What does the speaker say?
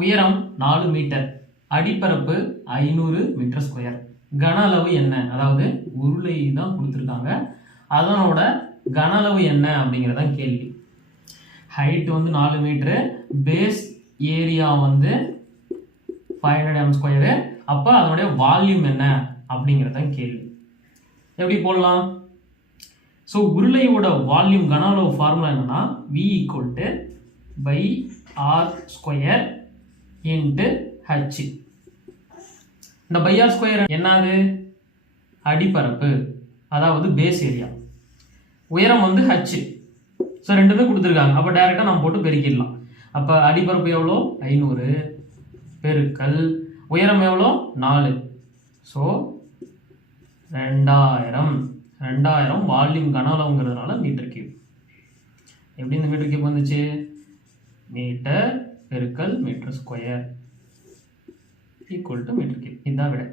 உயரம் 4 metre, அடிப்பரப்பு 500 metre square. கன அளவு என்ன? அதாவது உருளை தான் கொடுத்துருக்காங்க, அதனோட கன அளவு என்ன அப்படிங்கிறதான் கேள்வி. ஹைட் வந்து 4 மீட்டரு, பேஸ் ஏரியா வந்து 500 m ஸ்கொயரு. அப்போ அதனுடைய வால்யூம் என்ன அப்படிங்கிறதான் கேள்வி. எப்படி போடலாம்? ஸோ உருளையோட வால்யூம் கன அளவு ஃபார்முலா என்னன்னா V = r² × h. இந்த r² என்னது? அடிப்பரப்பு, அதாவது பேஸ் ஏரியா. உயரம் வந்து h. ஸோ ரெண்டுமே கொடுத்துருக்காங்க, அப்போ டைரெக்டாக நம்ம போட்டு பெருக்கிடலாம். அப்போ அடிப்பரப்பு எவ்வளோ? 500 பெருக்கல் உயரம் எவ்வளோ? 4. ஸோ 2000 வால்யூம் கன அளவுங்கிறதுனால மீட்டர் கியூப். எப்படி இந்த மீட்டர் கியூப் வந்துச்சு? மீட்டர் பெருக்கல் மீட்டர் ஸ்கொயர் = மீட்டர் கியூப். இதுதான் விடை.